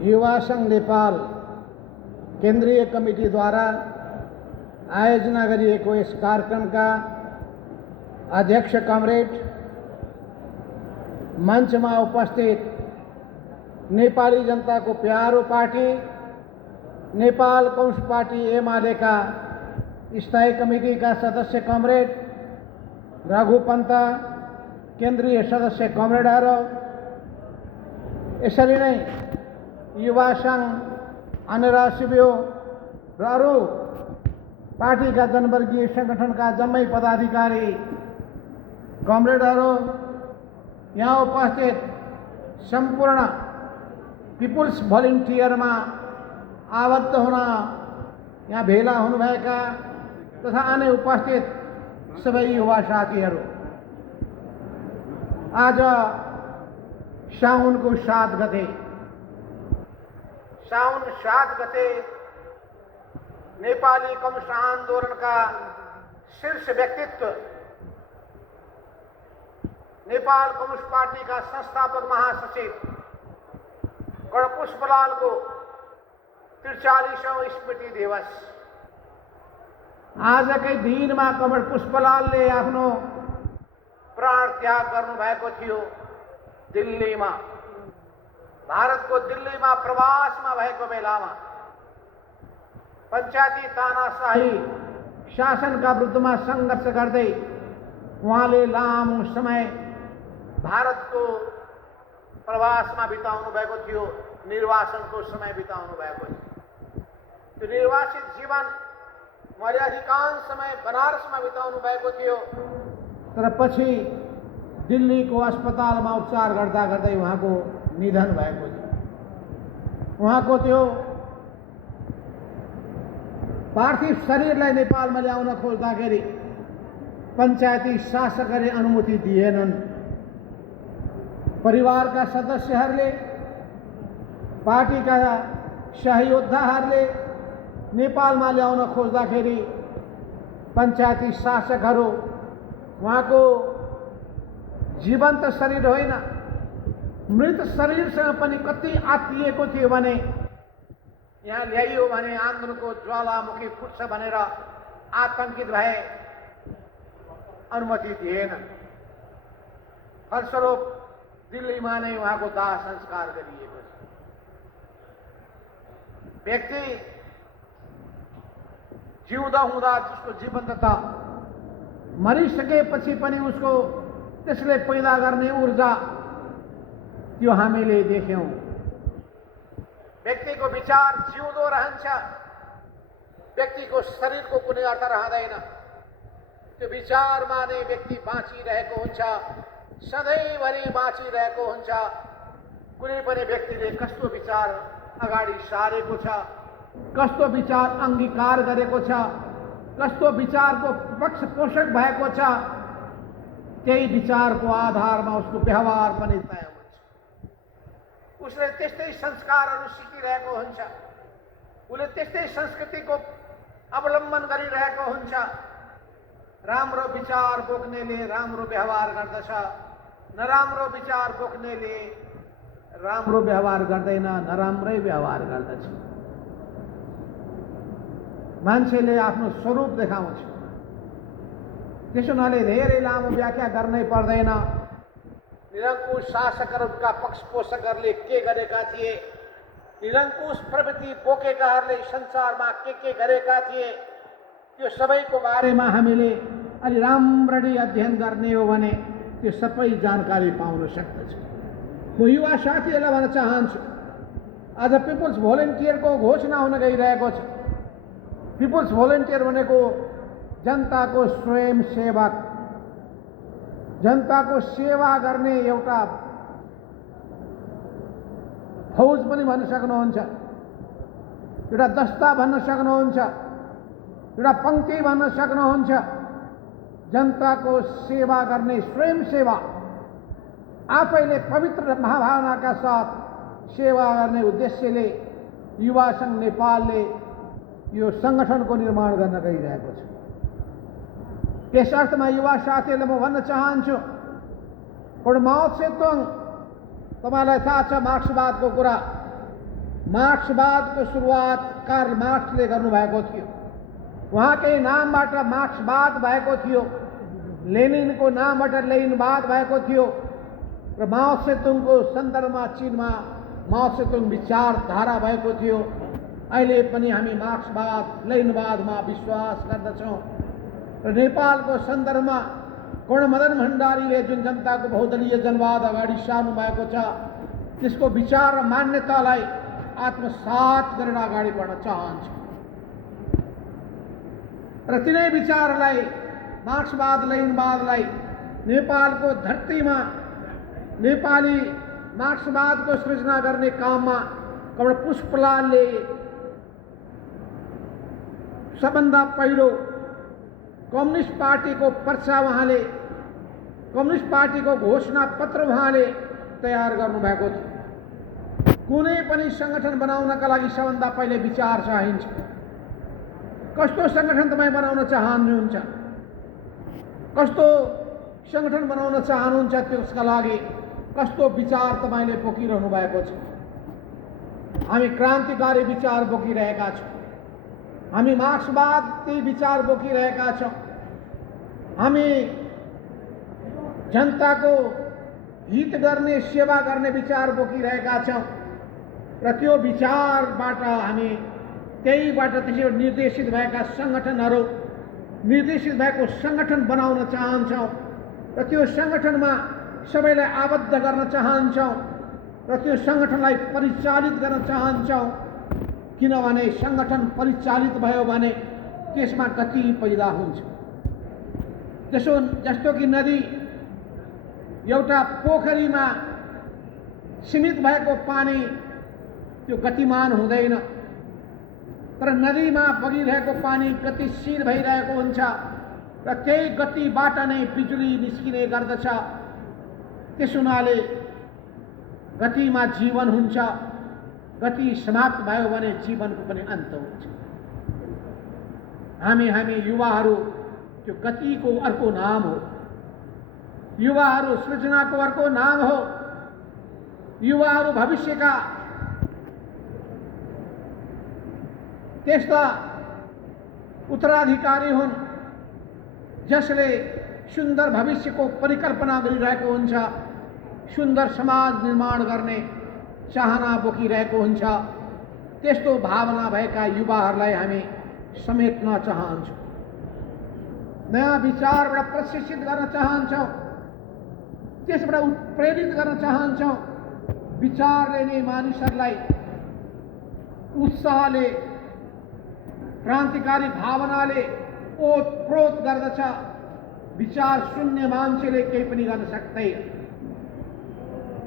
युवा संघ नेपाल केन्द्रीय कमिटीद्वारा आयोजना गरिएको यस कार्यक्रमका अध्यक्ष कमरेड, मञ्चमा उपस्थित नेपाली जनताको प्यारो पार्टी नेपाल कम्युनिस्ट पार्टी एमालेका स्थायी कमिटीका सदस्य कमरेड रघु पन्त, केन्द्रीय सदस्य कमरेडहरू, यसरी नै युवा संघ, अनिरा शिवियो र अरू पार्टीका जनवर्गीय संगठनका जम्मै पदाधिकारी कमरेडहरू, यहाँ उपस्थित सम्पूर्ण पिपुल्स भोलिन्टियरमा आबद्ध हुन यहाँ भेला हुनुभएका तथा अन्य उपस्थित सबै युवा साथीहरू, आज साउनको 7 गते नेपाली कम्युनिस्ट आन्दोलनका शीर्ष व्यक्तित्व, नेपाल कम्युनिस्ट पार्टीका संस्थापक महासचिव गणपुष्पलालको 43औं स्मृति दिवस। आजकै दिनमा गणपुष्पलालले आफ्नो प्राण त्याग गर्नुभएको थियो। दिल्लीमा, भारतको दिल्लीमा प्रवासमा भएको बेलामा पञ्चायती तानाशाही शासनका विरुद्धमा सङ्घर्ष गर्दै उहाँले लामो समय भारतको प्रवासमा बिताउनु भएको थियो, निर्वासनको समय बिताउनु भएको थियो। त्यो निर्वासित जीवन उहाँले अधिकांश समय बनारसमा बिताउनु भएको थियो, तर पछि दिल्लीको अस्पतालमा उपचार गर्दा गर्दै उहाँको निधन भएको थियो। उहाँको त्यो पार्थिव शरीरलाई नेपालमा ल्याउन खोज्दाखेरि पञ्चायती शासकहरूले अनुमति दिएनन्। परिवारका सदस्यहरूले, पार्टीका सहयोद्धाहरूले नेपालमा ल्याउन खोज्दाखेरि पञ्चायती शासकहरू उहाँको जीवन्त शरीर होइन, मृत शरीरसँग पनि कति आत्तिएको थियो भने यहाँ ल्याइयो भने आन्दोलनको ज्वालामुखी फुट्छ भनेर आतंकित भए, अनुमति दिएन। फलस्वरूप दिल्लीमा नै उहाँको दाह संस्कार गरिएको छ। व्यक्ति जिउँदा हुँदा जसको जीवन्तता, मरिसकेपछि पनि उसको त्यसले पैदा गर्ने ऊर्जा, त्यो हामीले देख्यौं। व्यक्तिको विचार जिउँदो रहन्छ, व्यक्तिको शरीरको कुनै अर्थ रहँदैन। त्यो विचारमा नै व्यक्ति बाँचिरहेको हुन्छ, सधैँभरि बाँचिरहेको हुन्छ। कुनै पनि व्यक्तिले कस्तो विचार अगाडि सारेको छ, कस्तो विचार अंगीकार गरेको छ, कस्तो विचारको पक्ष पोषक भएको छ, त्यही विचारको आधारमा उसको व्यवहार पनि तय हुन्छ। उसले त्यस्तै संस्कारहरू सिकिरहेको हुन्छ, उसले त्यस्तै संस्कृतिको अवलम्बन गरिरहेको हुन्छ। राम्रो विचार बोक्नेले राम्रो व्यवहार गर्दछ, नराम्रो विचार बोक्नेले राम्रो व्यवहार गर्दैन, नराम्रै व्यवहार गर्दछ। मान्छेले आफ्नो स्वरूप देखाउँछ। त्यसो हुनाले धेरै लामो व्याख्या गर्नै पर्दैन। निरङ्कुश शासकहरूका पक्षपोषकहरूले के गरेका थिए, निरङ्कुश प्रवृत्ति बोकेकाहरूले संसारमा के गरेका थिए, त्यो सबैको बारेमा हामीले अलि राम्ररी अध्ययन गर्ने हो भने त्यो सबै जानकारी पाउन सक्दछ। म युवा साथीहरूलाई भन्न चाहन्छु, आज पिपुल्स भोलिन्टियरको घोषणा हुन गइरहेको छ। पिपुल्स भोलिन्टियर भनेको जनताको स्वयंसेवक, जनताको सेवा गर्ने एउटा फौज पनि भन्न सक्नुहुन्छ, एउटा दस्ता भन्न सक्नुहुन्छ, एउटा पंक्ति भन्न सक्नुहुन्छ। जनताको सेवा गर्ने स्वयंसेवा, आफैले पवित्र भावनाका साथ सेवा गर्ने उद्देश्यले युवा संघ नेपालले यो संगठनको निर्माण गर्न गइरहेको छ। त्यस अर्थमा युवा साथीहरूलाई म भन्न चाहन्छु, माओ त्से तुङ, तपाईँलाई थाहा छ मार्क्सवादको कुरा, मार्क्सवादको सुरुवात कार्ल मार्क्सले गर्नुभएको थियो। उहाँकै नामबाट मार्क्सवाद भएको थियो, लेनिनको नामबाट लेनिनवाद भएको थियो र माओ सेतुङको सन्दर्भमा चीनमा माओ सेतुङ विचारधारा भएको थियो। अहिले पनि हामी मार्क्सवाद लेनिनवादमा विश्वास गर्दछौँ र नेपालको सन्दर्भमा कर्णमदन भण्डारीले जुन जनताको बहुदलीय जनवाद अगाडि सार्नु भएको छ त्यसको विचार र मान्यतालाई आत्मसात गरेर अगाडि बढ्न चाहन्छ र तिनै विचारलाई मार्क्सवाद लेनिनवादलाई नेपालको धरतीमा नेपाली मार्क्सवादको सृजना गर्ने काममा कमल पुष्पलालले सबभन्दा पहिलो कम्युनिस्ट पार्टीको पर्चा उहाँले कम्युनिस्ट पार्टीको घोषणा पत्र उहाँले तयार गर्नुभएको थियो। कुनै पनि संगठन बनाउनका लागि सबभन्दा पहिले विचार चाहिन्छ। कस्तो संगठन तपाईँ बनाउन चाहनुहुन्छ, कस्तो संगठन बनाउन चाहनुहुन्छ, त्यसका लागि कस्तो विचार तपाईँले बोकिरहनु भएको छ। हामी क्रान्तिकारी विचार बोकिरहेका छौँ, हामी मार्क्सवादी विचार बोकिरहेका छौँ, हामी जनताको हित गर्ने सेवा गर्ने विचार बोकिरहेका छौँ र त्यो विचारबाट हामी त्यहीबाट त्यसरी निर्देशित भएका सङ्गठनहरू निर्देशित भएको सङ्गठन बनाउन चाहन्छौँ र त्यो सङ्गठनमा सबैलाई आबद्ध गर्न चाहन्छौँ र त्यो सङ्गठनलाई परिचालित गर्न चाहन्छौँ। किनभने सङ्गठन परिचालित भयो भने त्यसमा गति पैदा हुन्छ। जस्तो कि नदी एउटा पोखरीमा सीमित भएको पानी त्यो गतिमान हुँदैन, तर नदीमा बगिरहेको पानी गतिशील भइरहेको हुन्छ र त्यही गतिबाट नै बिजुली निस्किने गर्दछ। त्यस हुनाले गतिमा जीवन हुन्छ, गति समाप्त भयो भने जीवनको पनि अन्त हुन्छ। हामी युवाहरू त्यो गतिको अर्को नाम हो, युवाहरू सृजनाको अर्को नाम हो, युवाहरू भविष्यका त्यस्ता उत्तराधिकारी हुन् जसले सुन्दर भविष्यको परिकल्पना गरिरहेको हुन्छ, सुन्दर समाज निर्माण गर्ने चाहना बोकिरहेको हुन्छ। त्यस्तो भावना भएका युवाहरूलाई हामी समेट्न चाहन्छौँ, नयाँ विचारबाट प्रशिक्षित गर्न चाहन्छौँ, त्यसबाट उत्प्रेरित गर्न चाहन्छौँ। विचार लिने मानिसहरूलाई उत्साहले क्रान्तिकारी भावनाले ओतप्रोत गर्दछ। विचार शून्य मान्छेले केही पनि गर्न सक्दैन।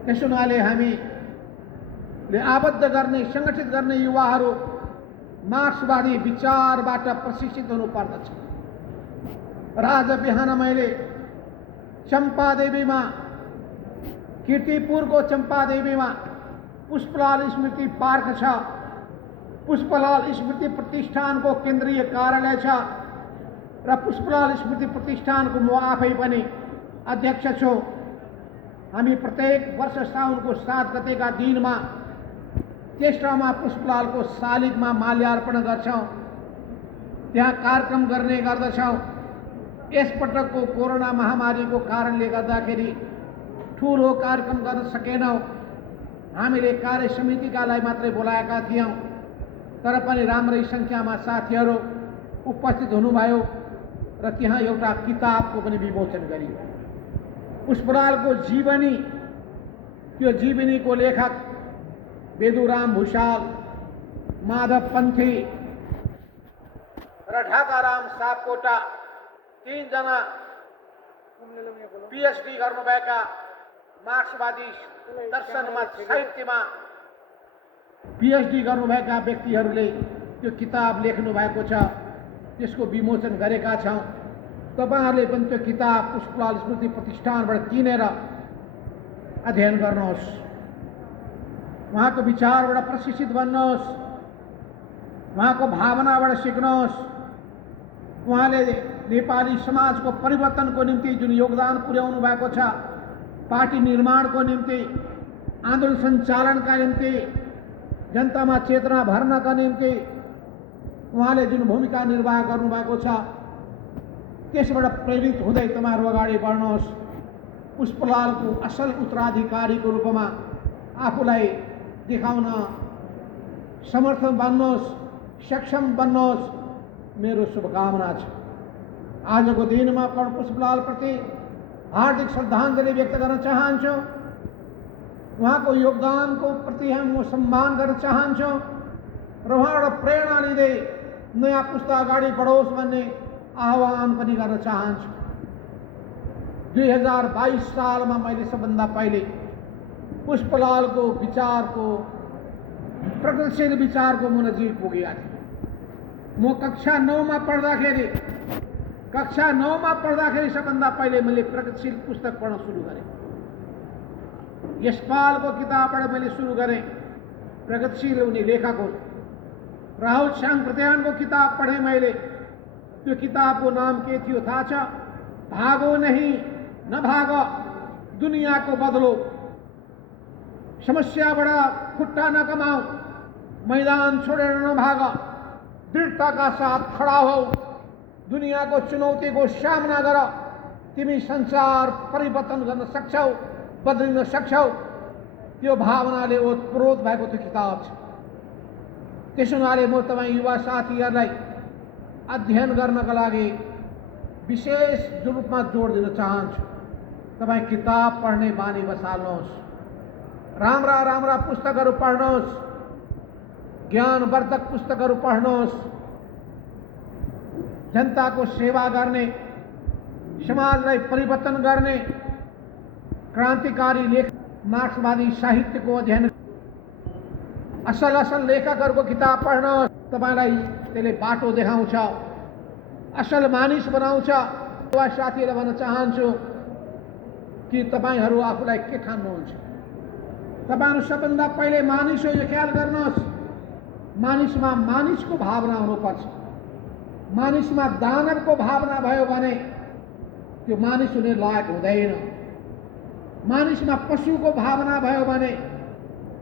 त्यस हुनाले हामीले आबद्ध गर्ने सङ्गठित गर्ने युवाहरू मार्क्सवादी विचारबाट प्रशिक्षित हुनुपर्दछ। र आज बिहान मैले चम्पादेवीमा कीर्तिपुरको चम्पादेवीमा पुष्पलाल स्मृति पार्क छ, पुष्पलाल स्मृति प्रतिष्ठानको केन्द्रीय कार्यालय छ र पुष्पलाल स्मृति प्रतिष्ठानको म आफै पनि अध्यक्ष छु। हामी प्रत्येक वर्ष साउनको 7 गतेका दिनमा त्यस ठाउँमा पुष्पलालको शालिगमा माल्यार्पण गर्छौँ, त्यहाँ कार्यक्रम गर्ने गर्दछौँ। यसपटकको कोरोना महामारीको कारणले गर्दाखेरि ठुलो कार्यक्रम गर्न सकेनौँ। हामीले कार्य समितिकालाई मात्रै बोलाएका थियौँ, तर पनि राम्रै सङ्ख्यामा साथीहरू उपस्थित हुनुभयो र त्यहाँ एउटा किताबको पनि विमोचन गरियो। पुष्पलालको जीवनी, त्यो जीवनीको लेखक बेदुराम भुषाल, माधव पन्थी र ढाकाराम सापकोटा, 3 जना पिएचडी गर्नुभएका मार्क्सवादी दर्शनमा साहित्यमा पिएचडी गर्नुभएका व्यक्तिहरूले त्यो किताब लेख्नु भएको छ, त्यसको विमोचन गरेका छौँ। तपाईँहरूले पनि त्यो किताब पुष्पलाल स्मृति प्रतिष्ठानबाट किनेर अध्ययन गर्नुहोस्, उहाँको विचारबाट प्रशिक्षित बन्नुहोस्, उहाँको भावनाबाट सिक्नुहोस्। उहाँले नेपाली समाजको परिवर्तनको निम्ति जुन योगदान पुर्याउनु भएको छ, पार्टी निर्माणको निम्ति, आन्दोलन सञ्चालनका निम्ति, जनतामा चेतना भर्नका निम्ति उहाँले जुन भूमिका निर्वाह गर्नुभएको छ त्यसबाट प्रेरित हुँदै तपाईँहरू अगाडि बढ्नुहोस्। पुष्पलालको असल उत्तराधिकारीको रूपमा आफूलाई देखाउन समर्थ बन्नुहोस्, सक्षम बन्नुहोस्, मेरो शुभकामना छ। आजको दिनमा कर्ण पुष्पलालप्रति हार्दिक श्रद्धाञ्जली व्यक्त गर्न चाहन्छु। उहाँको योगदानको प्रति म सम्मान गर्न चाहन्छु र उहाँबाट प्रेरणा लिँदै नयाँ पुस्ता अगाडि बढोस् भन्ने आह्वान पनि गर्न चाहन्छु। 2022 सालमा मैले सबभन्दा पहिले पुष्पलालको विचारको, प्रगतिशील विचारको म नजिक पुगेका थिएँ। म कक्षा 9 मा पढ्दाखेरि सबभन्दा पहिले मैले प्रगतिशील पुस्तक पढ्न सुरु गरेँ। यशपालको किताबबाट मैले सुरु गरेँ प्रगतिशील हुने लेखकको। राहुल साङ्प्रत्यानको किताब पढेँ मैले। त्यो किताबको नाम के थियो थाहा छ? भागो नहीं न भाग, दुनियाँको बदलो। समस्याबाट खुट्टा नकमाऊ, मैदान छोडेर नभाग, दृढताका साथ खडा हो, दुनियाँको चुनौतीको सामना गर, तिमी संसार परिवर्तन गर्न सक्छौ, बदलिन सक्छौ। त्यो भावनाले ओतप्रोत भएको त्यो किताब छ। त्यसो हुनाले म तपाईँ युवा साथीहरूलाई अध्ययन गर्नका लागि विशेष रूपमा जोड दिन चाहन्छु। तपाईँ किताब पढ्ने बानी बसाल्नुहोस्, राम्रा राम्रा पुस्तकहरू पढ्नुहोस्, ज्ञानवर्धक पुस्तकहरू पढ्नुहोस्, जनताको सेवा गर्ने, समाजलाई परिवर्तन गर्ने क्रान्तिकारी लेख, मार्क्सवादी साहित्यको अध्ययन, असल लेखकहरूको किताब पढ्नुहोस्। तपाईँलाई त्यसले बाटो देखाउँछ, असल मानिस बनाउँछ। युवा साथीहरूलाई भन्न चाहन्छु कि तपाईँहरू आफूलाई के ठान्नुहुन्छ? तपाईँहरू सबभन्दा पहिले मानिस हो, यो ख्याल गर्नुहोस्। मानिसमा मानिसको भावना हुनुपर्छ। मानिसमा दानवको भावना भयो भने त्यो मानिस हुने लायक हुँदैन। मानिसमा पशुको भावना भयो भने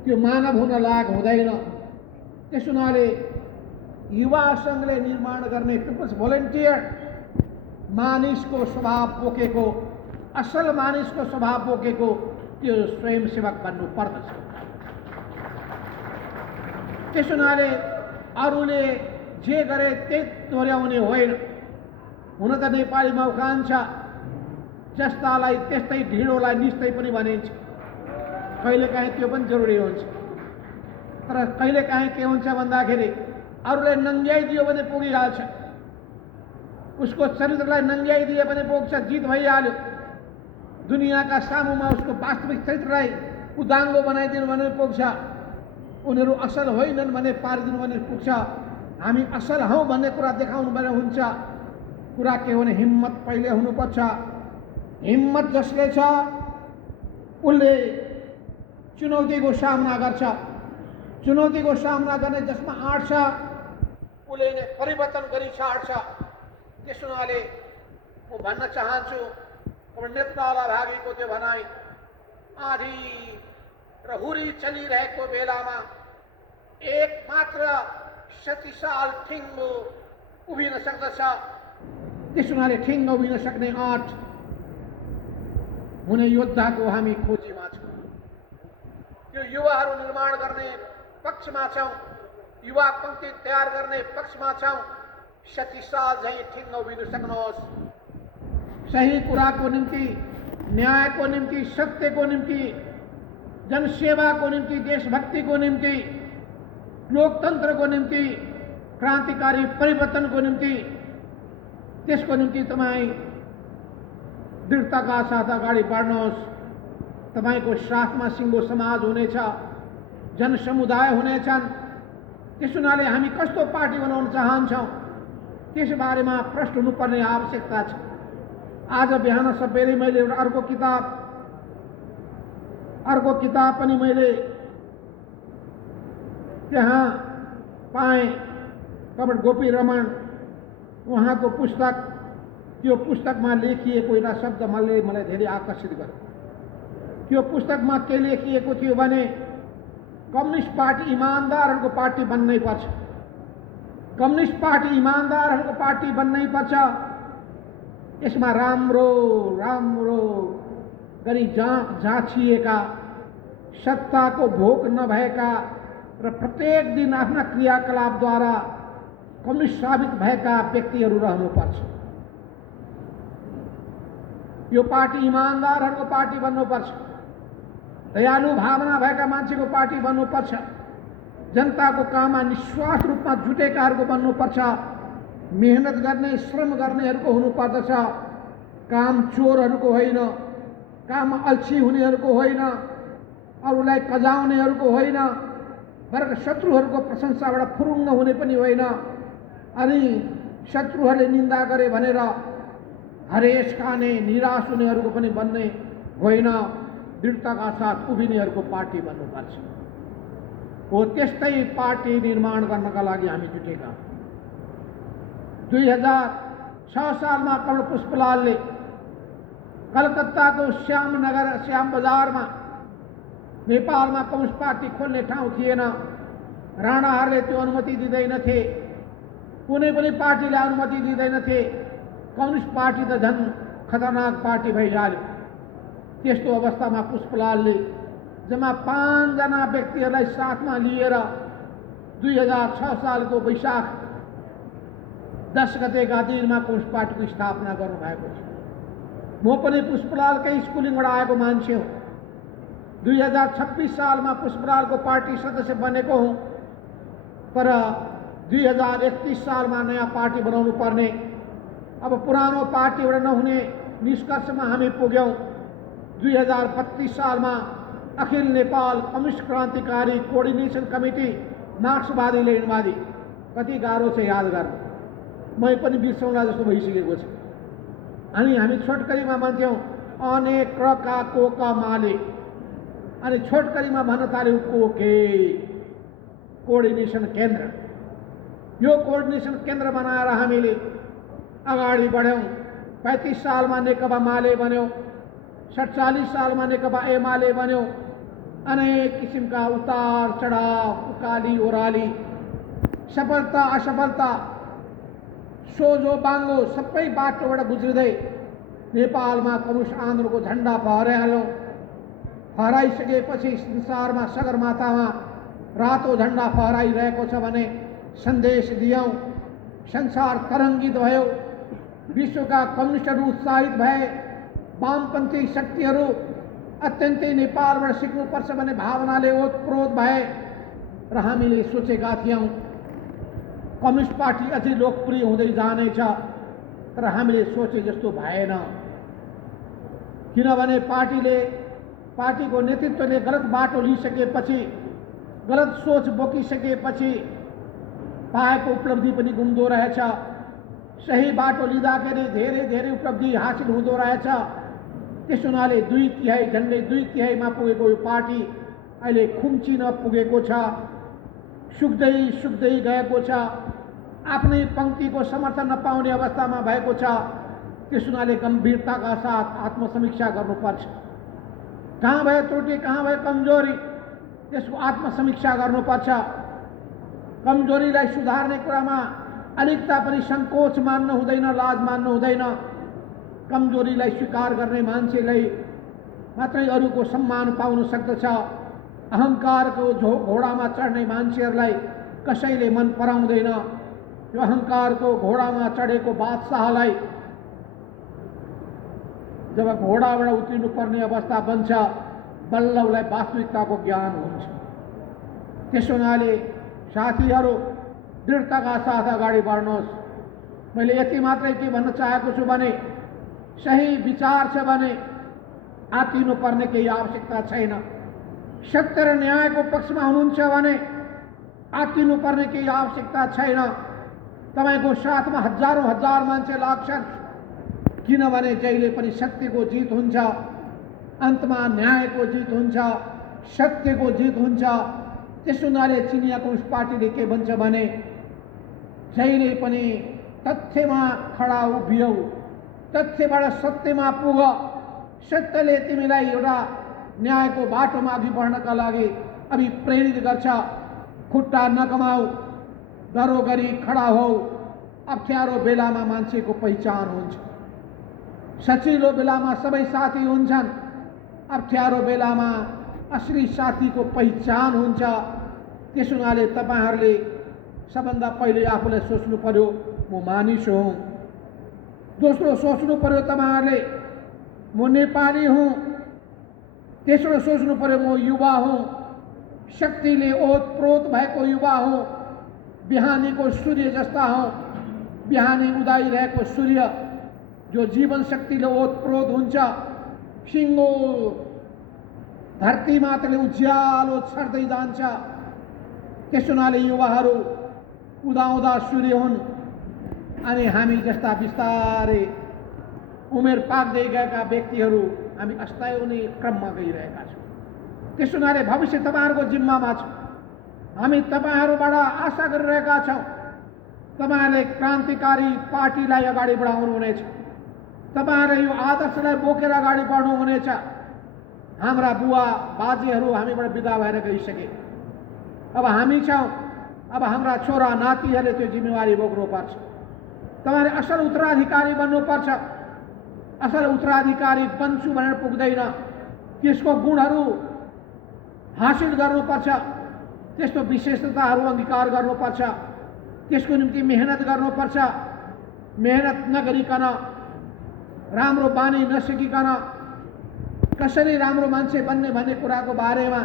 त्यो मानव हुन लायक हुँदैन। त्यस हुनाले युवा सङ्घले निर्माण गर्ने पिपल्स भोलिन्टियर मानिसको स्वभाव बोकेको, असल मानिसको स्वभाव बोकेको त्यो स्वयंसेवक बन्नु पर्दछ। त्यस हुनाले अरूले जे गरे त्यही दोहोऱ्याउने होइन। हुन त नेपालीमा उखान छ, जस्तालाई त्यस्तै ढिँडोलाई निस्तै पनि भनिन्छ। कहिलेकाहीँ त्यो पनि जरुरी हुन्छ। तर कहिलेकाहीँ के हुन्छ भन्दाखेरि अरूले नङ्ग्याइदियो भने पुगिहाल्छ। उसको चरित्रलाई नङ्ग्याइदिए भने पुग्छ, जित भइहाल्यो। दुनियाँका सामुमा उसको वास्तविक चरित्रलाई उदाङ्गो बनाइदिनु भने पुग्छ। उनीहरू असल होइनन् भने पारिदिनु भने पुग्छ। हामी असल हौँ भन्ने कुरा देखाउनु भने हुन्छ। कुरा के हो भने हिम्मत पहिले हुनुपर्छ। हिम्मत जसले छ उसले चुनौतीको सामना गर्छ। चुनौतीको सामना गर्ने जसमा आँट छ उसले नै परिवर्तन गरी छाड्छ। त्यस हुनाले म भन्न चाहन्छु, नेतृत्ववाला भागीको त्यो भनाइ, आँधी र हुरी चलिरहेको बेलामा एक मात्र शक्तिशाल ठिङ्गो उभिन सक्दछ। त्यस हुनाले ठिङ्ग उभिन सक्ने आँट हुने योद्धाको हामी खोजीमा छौँ। त्यो युवाहरू निर्माण गर्ने पक्षमा छौँ, युवा पङ्क्ति तयार गर्ने पक्षमा छौँ। शक्तिशाल झैँ ठिङ्ग उभिन सक्नुहोस्। सही कुराको निम्ति, न्यायको निम्ति, सत्यको निम्ति, जनसेवाको निम्ति, देशभक्तिको निम्ति, लोकतन्त्रको निम्ति, क्रान्तिकारी परिवर्तनको निम्ति, त्यसको निम्ति तपाईँ दृढताका साथ अगाडि बढ्नुहोस्। तपाईँको साथमा सिङ्गो समाज हुनेछ, जनसमुदाय हुनेछन्। त्यस हुनाले हामी कस्तो पार्टी बनाउन चाहन्छौँ त्यस बारेमा प्रश्न हुनुपर्ने आवश्यकता छ। आज बिहान सबेरै मैले एउटा अर्को किताब पनि मैले त्यहाँ पाएँ, कमरेड गोपी रमन उहाँको पुस्तक। त्यो पुस्तकमा लेखिएको एउटा शब्द मलाई धेरै आकर्षित गर्यो। त्यो पुस्तकमा के लेखिएको थियो भने कम्युनिस्ट पार्टी ईमानदारहरूको पार्टी बन्नै पर्छ। कम्युनिस्ट पार्टी ईमानदारहरूको पार्टी बन्नै पर्छ। यसमा राम्रो राम्रो गरी जाँचिएका, सत्ताको भोक नभएका र प्रत्येक दिन आफ्ना क्रियाकलापद्वारा कम्युनिस्ट साबित भएका व्यक्तिहरू रहनुपर्छ। यो पार्टी ईमानदारहरूको पार्टी बन्नुपर्छ। दयालु भावना भएका मान्छेको पार्टी बन्नुपर्छ। जनताको काममा निस्वार्थ रूपमा जुटेकाहरूको बन्नुपर्छ। मेहनत गर्ने, श्रम गर्नेहरूको हुनुपर्दछ। काम चोरहरूको होइन, काम अल्छी हुनेहरूको होइन, अरूलाई कजाउनेहरूको होइन, वर्ग शत्रुहरूको प्रशंसाबाट फुरुङ्ग हुने पनि होइन, अनि शत्रुहरूले निन्दा गरे भनेर हरेस खाने, निराश हुनेहरूको पनि बन्ने होइन। दृढताका साथ उभिनेहरूको पार्टी बन्नुपर्छ। हो त्यस्तै पार्टी निर्माण गर्नका लागि हामी जुटेका। 2006 सालमा कमल पुष्पलालले कलकत्ताको श्याम बजारमा नेपालमा कम्युनिस्ट पार्टी खोल्ने ठाउँ थिएन। राणाहरूले त्यो अनुमति दिँदैनथे, कुनै पनि पार्टीलाई अनुमति दिँदैनथे। कम्युनिस्ट पार्टी त झन् खतरनाक पार्टी भइहाल्यो। त्यस्तो अवस्थामा पुष्पलालले जम्मा 5 जना व्यक्तिहरूलाई साथमा लिएर 2006 सालको वैशाख 10 गतेका दिनमा कम्युनिस्ट पार्टीको स्थापना गर्नुभएको छ। म पनि पुष्पलालकै स्कुलिङबाट आएको मान्छे हुँ। 2026 सालमा पुष्पलालको पार्टी सदस्य बनेको हुँ। तर 2031 सालमा नयाँ पार्टी बनाउनु पर्ने, अब पुरानो पार्टीबाट नहुने निष्कर्षमा हामी पुग्यौँ। 2032 सालमा अखिल नेपाल कम्युनिस्ट क्रान्तिकारी कोअर्डिनेसन कमिटी, मार्क्सवादी लेनिनवादी, कति गाह्रो छ याद गर्नु, मै पनि बिर्सौँला जस्तो भइसकेको छ। अनि हामी छोटकरीमा भन्थ्यौँ अनेक क्रका कोका माले, अनि छोटकरीमा भन्न थाल्यौँ कोके, कोअर्डिनेसन केन्द्र। यो कोअर्डिनेसन केन्द्र बनाएर हामीले अगाडि बढ्यौँ। 35 सालमा नेकपा माले बन्यो, 47 सालमा नेकपा एमाले बन्यो। अनेक किसिमका उतार चढाव, उकाली ओह्राली, सफलता असफलता, सोझो बाङ्गो सबै बाटोबाट गुज्रिँदै नेपालमा कम्युनिस्ट आन्दोलनको झन्डा फहराइहाल्यौँ। फहराइसकेपछि संसारमा सगरमाथामा रातो झन्डा फहराइरहेको छ भने सन्देश दियौँ। संसार तरङ्गित भयो। विश्वका कम्युनिस्टहरू उत्साहित भए। वामपन्थी शक्तिहरू अत्यन्तै नेपालबाट सिक्नुपर्छ भन्ने भावनाले ओतप्रोत भए र हामीले सोचेका थियौँ कम्युनिस्ट पार्टी अझै लोकप्रिय हुँदै जानेछ। तर हामीले सोचे जस्तो भएन। किनभने पार्टीको नेतृत्वले गलत बाटो लिइसकेपछि, गलत सोच बोकिसकेपछि पाएको उपलब्धि पनि गुम्दो रहेछ। सही बाटो लिँदाखेरि धेरै धेरै उपलब्धि हासिल हुँदो रहेछ। त्यस हुनाले 2/3 झन्डै 2/3मा पुगेको यो पार्टी अहिले खुम्चिन पुगेको छ, सुक्दै सुक्दै गएको छ, आफ्नै पङ्क्तिको समर्थन नपाउने अवस्थामा भएको छ। त्यस हुनाले गम्भीरताका साथ आत्मसमीक्षा गर्नुपर्छ। कहाँ भयो त्रुटि, कहाँ भयो कमजोरी, त्यसको आत्मसमीक्षा गर्नुपर्छ। कमजोरीलाई सुधार्ने कुरामा अलिकता पनि सङ्कोच मान्नु हुँदैन, लाज मान्नु हुँदैन। कमजोरीलाई स्वीकार गर्ने मान्छेलाई मात्रै अरूको सम्मान पाउन सक्दछ। अहङ्कारको घोडामा चढ्ने मान्छेहरूलाई कसैले मन पराउँदैन। यो अहङ्कारको घोडामा चढेको बादशाहलाई जब घोडाबाट उत्रिनु पर्ने अवस्था बन्छ, बल्ल उसलाई वास्तविकताको ज्ञान हुन्छ। त्यस हुनाले साथीहरू दृढताका साथ अगाडि बढ्नुहोस्। मैले यति मात्रै के भन्न चाहेको छु भने सही विचार छ भने आत्तिनु पर्ने केही आवश्यकता छैन। सत्य र न्यायको पक्षमा हुनुहुन्छ भने आत्तिनु पर्ने केही आवश्यकता छैन। तपाईको साथमा हजारौं हजार मान्छे लाग्छन्, किनभने जहिले पनि सत्यको जित हुन्छ, अन्तमा न्यायको जित हुन्छ, सत्यको जित हुन्छ। त्यस हुनाले चिनिया कम्युनिस्ट पार्टीले के भन्छ भने जहिले पनि तथ्यमा खडा उभियौ, तथ्यबाट सत्यमा पुग। सत्यले तिमीलाई एउटा न्यायको बाटोमा अघि बढ्नका लागि अभी प्रेरित गर्छ, खुट्टा नकमाऊ, दरो गरी खडा हो। अप्ठ्यारो बेलामा मान्छेको पहिचान हुन्छ, सचिलो बेलामा सबै साथी हुन्छन्, अप्ठ्यारो बेलामा असली साथीको पहिचान हुन्छ। त्यस हुनाले तपाईहरूले सबभन्दा पहिले आफूलाई सोच्नु पर्यो, म मानिस हुँ। दोस्रो सोच्नु पर्यो तपाईहरूले, म नेपाली हुँ। तेस्रो सोच्नु पर्यो, म युवा हुँ, शक्तिले ओतप्रोत भएको युवा हुँ, बिहानीको सूर्य जस्ता हूँ। बिहानी उदाइरहेको सूर्य जो जीवन शक्तिले ओतप्रोत हुन्छ, सिङ्गो धरती मात्रले उज्यालो छर्दै जान्छ। त्यस हुनाले युवाहरू उदाउँदा सूर्य हुन् अनि हामी जस्ता बिस्तारै उमेर पाक्दै गएका व्यक्तिहरू हामी अस्ताउने क्रममा गइरहेका छौँ। त्यस हुनाले भविष्य तपाईँहरूको जिम्मामा छ। हामी तपाईँहरूबाट आशा गरिरहेका छौँ, तपाईँहरूले क्रान्तिकारी पार्टीलाई अगाडि बढाउनु हुनेछ, तपाईँहरूले यो आदर्शलाई बोकेर अगाडि बढ्नुहुनेछ। हाम्रा बुवा बाजेहरू हामीबाट बिदा भएर गइसके, अब हामी छौँ। अब हाम्रा छोरा नातिहरूले त्यो जिम्मेवारी बोक्नुपर्छ। तपाईँले असल उत्तराधिकारी बन्नुपर्छ। असल उत्तराधिकारी बन्छु भनेर पुग्दैन, त्यसको गुणहरू हासिल गर्नुपर्छ, त्यस्तो विशेषताहरू अंगीकार गर्नुपर्छ, त्यसको निम्ति मेहनत गर्नुपर्छ। मेहनत नगरिकन, राम्रो बानी नसिकिकन कसरी राम्रो मान्छे बन्ने भन्ने कुराको बारेमा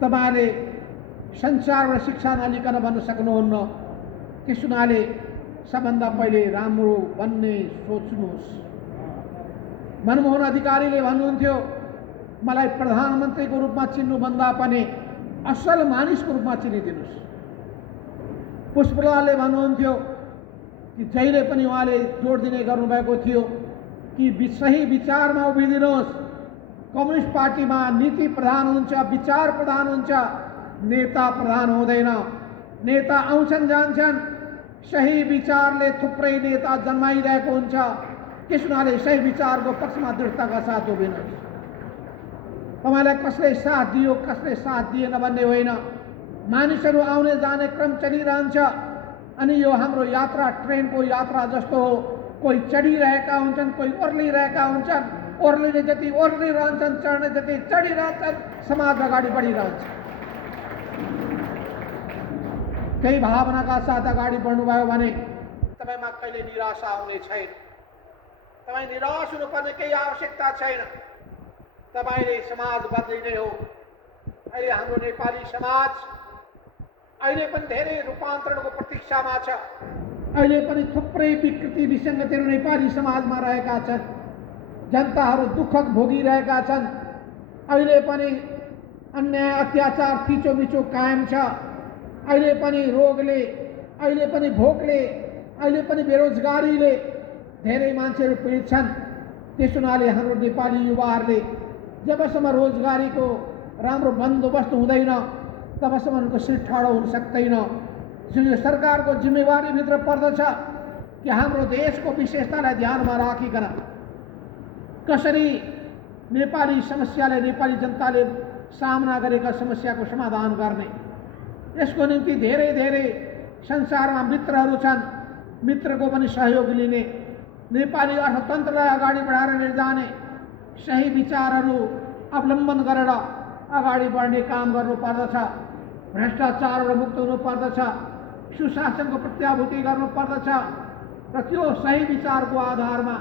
तपाईले संसारबाट शिक्षा नलिकन भन्न सक्नुहुन्न। त्यस हुनाले सबभन्दा पहिले राम्रो बन्ने सोच्नुहोस्। मनमोहन अधिकारीले भन्नुहुन्थ्यो, मलाई प्रधानमन्त्रीको रूपमा चिन्नुभन्दा पनि असल मानिसको रूपमा चिनिदिनुहोस्। पुष्पलालले भन्नुहुन्थ्यो कि जहिले पनि उहाँले जोड दिने गर्नुभएको थियो कि सही विचारमा उभिदिनुहोस्। कम्युनिस्ट पार्टीमा नीति प्रधान हुन्छ, विचार प्रधान हुन्छ, नेता प्रधान हुँदैन। नेता आउँछन् जान्छन्, सही विचारले थुप्रै नेता जन्माइरहेको हुन्छ। त्यस हुनाले सही विचारको पक्षमा दृढताका साथ उभिनुहोस्। तपाईलाई कसले साथ दियो कसले साथ दिएन भन्ने होइन, मानिसहरू आउने जाने क्रम चलिरहन्छ अनि यो हाम्रो यात्रा ट्रेनको यात्रा जस्तो हो। कोही चढिरहेका हुन्छन्, कोही ओर्लिरहेका हुन्छन्, ओर्लिने जति ओर्लिरहन्छन्, चढ्ने जति चढिरहन्छन्, समाज अगाडि बढिरहन्छ। केही भावनाका साथ अगाडि बढ्नुभयो भने तपाईमा कहिले निराशा आउने छैन। तपाईँ निराश हुनुपर्ने केही आवश्यकता छैन। तपाईले समाज बदलिने हो। अहिले हाम्रो नेपाली समाज अहिले पनि धेरै रूपान्तरणको प्रतीक्षामा छ। अहिले पनि थुप्रै विकृति विसङ्गतिहरू नेपाली समाजमा रहेका छन्। जनताहरू दुःख भोगिरहेका छन्। अहिले पनि अन्याय अत्याचार थिचोमिचो कायम छ। अहिले पनि रोगले, अहिले पनि भोकले, अहिले पनि बेरोजगारीले धेरै मान्छेहरू पीडित छन्। त्यस हुनाले हाम्रो नेपाली युवाहरूले जबसम्म रोजगारीको राम्रो बन्दोबस्त हुँदैन तबसम्म उनको सिर ठाडो हुन सक्दैन। यो सरकारको जिम्मेवारीभित्र पर्दछ कि हाम्रो देशको विशेषतालाई ध्यानमा राखिकन कसरी नेपाली समस्यालाई नेपाली जनताले सामना गरेका समस्याको समाधान गर्ने। यसको निम्ति धेरै धेरै संसारमा मित्रहरू छन्। मित्रको पनि सहयोग लिने, नेपाली अर्थतन्त्रलाई अगाडि बढाएर लैजाने, सही विचारहरू अवलम्बन गरेर अगाडि बढ्ने काम गर्नुपर्दछ। भ्रष्टाचारबाट मुक्त हुनुपर्दछ, सुशासनको प्रत्याभूति गर्नुपर्दछ र त्यो सही विचारको आधारमा,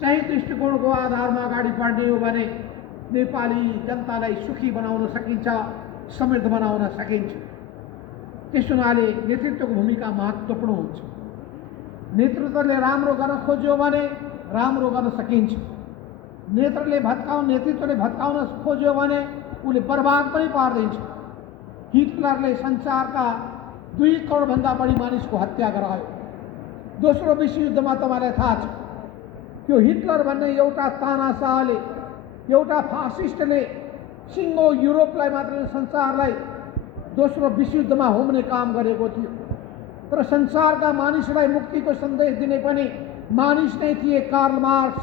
सही दृष्टिकोणको आधारमा अगाडि बढ्ने हो भने नेपाली जनतालाई सुखी बनाउन सकिन्छ, समृद्ध बनाउन सकिन्छ। त्यस हुनाले नेतृत्वको भूमिका महत्त्वपूर्ण हुन्छ। नेतृत्वले राम्रो गर्न खोज्यो भने राम्रो गर्न सकिन्छ। नेतृत्वले भत्काउन खोज्यो भने उसले बर्बाद पनि पार्दिन्छ। हिटलरले संसारका 2 करोड भन्दा बढी मानिसको हत्या गरायो। दोस्रो विश्वयुद्धमा तपाईलाई थाहा छ, त्यो हिटलर भन्ने एउटा तानाशाहले, एउटा फासिस्टले सिङ्गो युरोपलाई मात्र संसारलाई दोस्रो विश्वयुद्धमा होम्ने काम गरेको थियो। तर संसारका मानिसलाई मुक्तिको सन्देश दिने पनि मानिस नै थिए, कार्ल मार्क्स,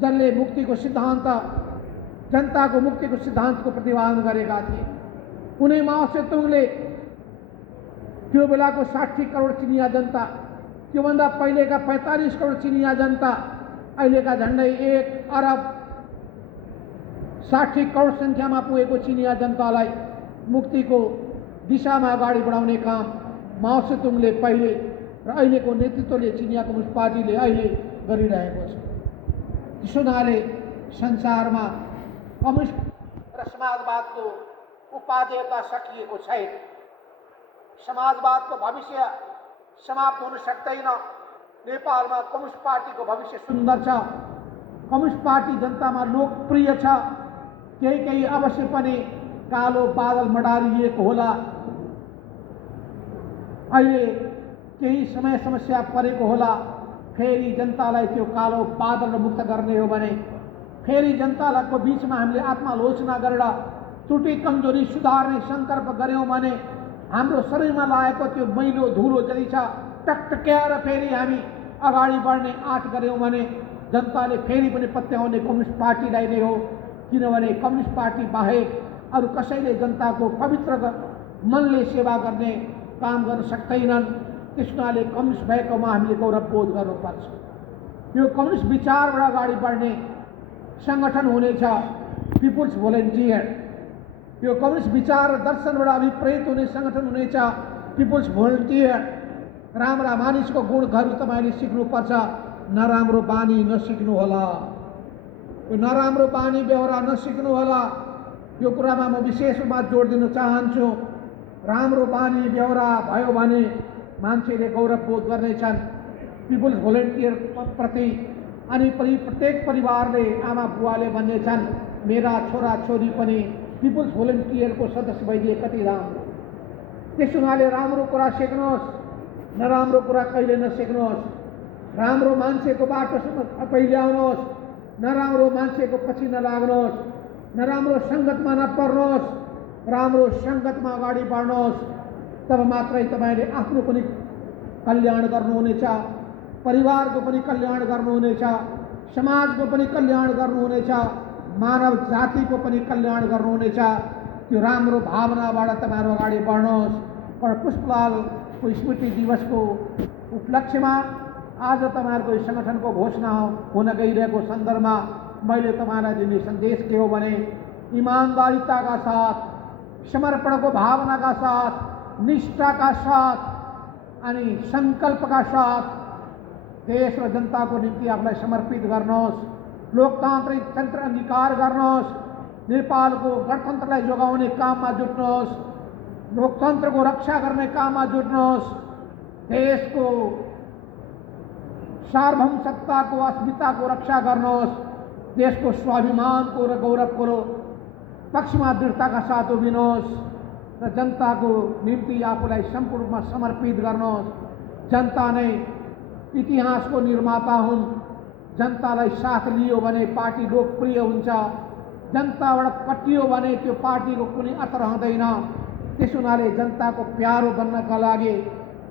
जसले मुक्तिको सिद्धान्त जनताको मुक्तिको सिद्धान्तको प्रतिपादन गरेका थिए। उनी माओ सेतुङले त्यो बेलाको 60 करोड चिनिया जनता, त्योभन्दा पहिलेका 45 करोड चिनिया जनता, अहिलेका झन्डै 1 अरब 60 करोड सङ्ख्यामा पुगेको चिनिया जनतालाई मुक्तिको दिशामा अगाडि बढाउने काम माओ सेतुङले पहिले र अहिलेको नेतृत्वले चिनिया कम्युनिस्ट पार्टीले अहिले गरिरहेको छ। त्यसो हुनाले संसारमा कम्युनिस्ट र समाजवादको उपादेयता सकिएको छैन। समाजवादको भविष्य समाप्त हुन सक्दैन। नेपालमा कम्युनिस्ट पार्टीको भविष्य सुन्दर छ। कम्युनिस्ट पार्टी जनतामा लोकप्रिय छ। केही अवश्य पनि कालो बादल मडारिएको होला। अहिले केही समय समस्या परेको होला। फेरि जनतालाई त्यो कालो बादल मुक्त गर्ने हो भने, फेरि जनताको बीचमा हामीले आत्मालोचना गरेर त्रुटि कमजोरी सुधार्ने सङ्कल्प गऱ्यौँ भने हाम्रो शरीरमा लागेको त्यो मैलो धुलो जति छ टकटक्याएर फेरि हामी अगाडि बढ्ने आँट गऱ्यौँ भने जनताले फेरि पनि पत्याउने कम्युनिस्ट पार्टीलाई नै हो। किनभने कम्युनिस्ट पार्टी बाहेक अरू कसैले जनताको पवित्र मनले सेवा गर्ने काम गर्न सक्दैनन्। त्यस हुनाले कम्युनिस्ट भएकोमा हामीले गौरवबोध गर्नुपर्छ। यो कम्युनिस्ट विचारबाट अगाडि बढ्ने सङ्गठन हुनेछ पिपुल्स भोलिन्टियर। यो कम्युनिस्ट विचार र दर्शनबाट अभिप्रेत हुने सङ्गठन हुनेछ पिपुल्स भोलिन्टियर। राम्रा मानिसको गुणहरू तपाईँले सिक्नुपर्छ, नराम्रो बानी नसिक्नु होला। यो नराम्रो बानी बेहोरा नसिक्नु होला। यो कुरामा म विशेष रूपमा जोड दिन चाहन्छु। राम्रो बानी बेहोरा भयो भने मान्छेले गौरवबोध गर्नेछन् पिपुल्स भोलिन्टियर प्रति। अनि प्रत्येक परिवारले आमा बुवाले भन्नेछन् मेरा छोरा छोरी पनि पिपुल्स भोलिन्टियरको सदस्य भइदिए कति राम्रो। त्यस हुनाले राम्रो कुरा सिक्नुहोस्, नराम्रो कुरा कहिले नसिक्नुहोस्। राम्रो मान्छेको बाटोसम्म पहिले आउनुहोस्, नराम्रो मान्छेको पछि नलाग्नुहोस्। नराम्रो सङ्गतमा नपर्नुहोस्, राम्रो सङ्गतमा अगाडि बढ्नुहोस्। तब मात्रै तपाईँले आफ्नो पनि कल्याण गर्नुहुनेछ, परिवारको पनि कल्याण गर्नुहुनेछ, समाजको पनि कल्याण गर्नुहुनेछ, मानव जातिको पनि कल्याण गर्नुहुनेछ। त्यो राम्रो भावनाबाट तपाईँहरू अगाडि बढ्नुहोस्। पर पुष्पलालको स्मृति दिवसको उपलक्ष्यमा आज तपाईँहरूको यो सङ्गठनको घोषणा हुन गइरहेको सन्दर्भमा मैले तपाईँलाई दिने सन्देश के हो भने इमानदारिताका साथ, समर्पणको भावनाका साथ, निष्ठाका साथ अनि सङ्कल्पका साथ देश र जनताको निम्ति आफूलाई समर्पित गर्नुहोस्। लोकतान्त्रिक तन्त्र अंगीकार गर्नुहोस्। नेपालको गणतन्त्रलाई जोगाउने काममा जुट्नुहोस्। लोकतन्त्रको रक्षा गर्ने काममा जुट्नुहोस्। देशको सार्वभौम सत्ताको अस्मिताको रक्षा गर्नुहोस्। देशको स्वाभिमानको र गौरवको पक्षमा दृढताका साथ उभिनुहोस् र जनताको निम्ति आफूलाई सम्पूर्ण रूपमा समर्पित गर्नुहोस्। जनता नै इतिहासको निर्माता हुन्। जनतालाई साथ लियो भने पार्टी लोकप्रिय हुन्छ। जनताबाट कटियो भने त्यो पार्टीको कुनै अर्थ रहँदैन। त्यस हुनाले जनताको प्यारो बन्नका लागि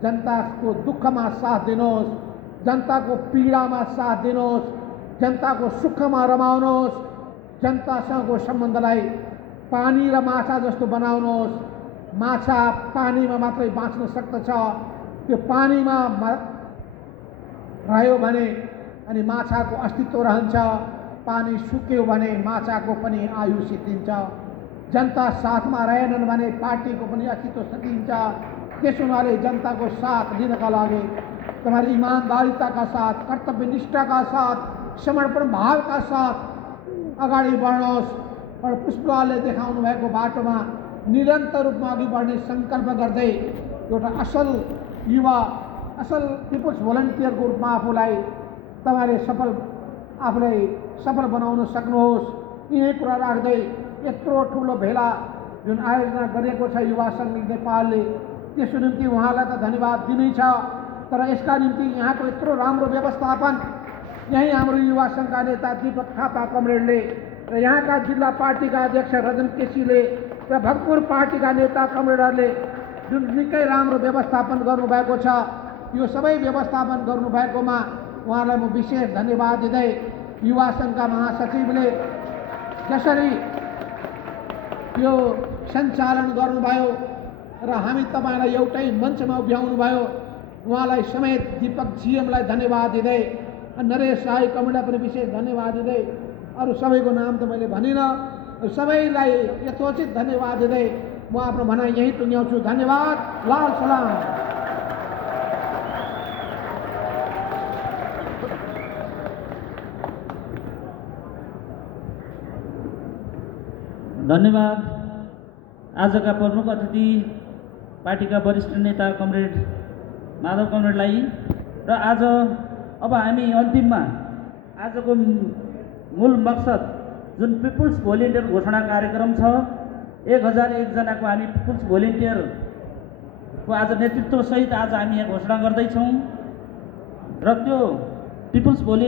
जनताको दुःखमा साथ दिनुहोस्, जनताको पीडामा साथ दिनुहोस्, जनताको सुखमा रमाउनुहोस्, जनतासँगको सम्बन्धलाई पानी र माछा जस्तो बनाउनुहोस्। माछा पानीमा मात्रै बाँच्न सक्दछ, त्यो पानीमा रह्यो भने अनि माछाको अस्तित्व रहन्छ। पानी सुक्यो भने माछाको पनि आयु सिद्धिन्छ। जनता साथमा रहेनन् भने पार्टीको पनि अस्तित्व सकिन्छ। त्यस हुनाले जनताको साथ लिनका लागि तुम्हारी ईमानदारिताका साथ, कर्तव्यनिष्ठाका साथ, समर्पण भावका साथ अगाडि बढ्नुहोस्। और पुष्पलालले देखाउनु भएको बाटोमा निरन्तर रूपमा अघि बढ्ने सङ्कल्प गर्दै एउटा असल युवा, असल पिपुल्स भोलिन्टियरको रूपमा आफूलाई सफल बनाउन सक्नुहोस्। यही कुरा राख्दै यत्रो ठुलो भेला जुन आयोजना गरेको छ युवा सङ्घ नेपालले, त्यसको निम्ति उहाँलाई त धन्यवाद दिनै छ। तर यसका निम्ति यहाँको यत्रो राम्रो व्यवस्थापन यही हाम्रो युवा सङ्घका नेता दीपक थापा कमरेडले र यहाँका जिल्ला पार्टीका अध्यक्ष रजन केसीले र भक्तपुर पार्टीका नेता कमरेडहरूले जुन निकै राम्रो व्यवस्थापन गर्नुभएको छ, यो सबै व्यवस्थापन गर्नुभएकोमा उहाँलाई म विशेष धन्यवाद दिँदै युवा सङ्घका महासचिवले जसरी यो सञ्चालन गर्नुभयो र हामी तपाईँलाई एउटै मञ्चमा उभ्याउनुभयो, उहाँलाई समेत दीपक जीएमलाई धन्यवाद दिँदै, नरेश राई कमिटीलाई पनि विशेष धन्यवाद दिँदै, अरू सबैको नाम त मैले भनिनँ, सबैलाई यथोचित धन्यवाद दिँदै म आफ्नो भनाइ यहीँ टुङ्ग्याउँछु। धन्यवाद। लाल सलाम। धन्यवाद। आजका प्रमुख अतिथि पार्टीका वरिष्ठ नेता कमरेड माधव कमरेडलाई। र आज अब हामी अन्तिममा आजको मूल मकसद जुन पिपुल्स भोलिन्टियर घोषणा कार्यक्रम छ, 1001 जनाको हामी पिपुल्स भोलिन्टियरको आज नेतृत्वसहित आज हामी यहाँ घोषणा गर्दैछौँ। र त्यो पिपुल्स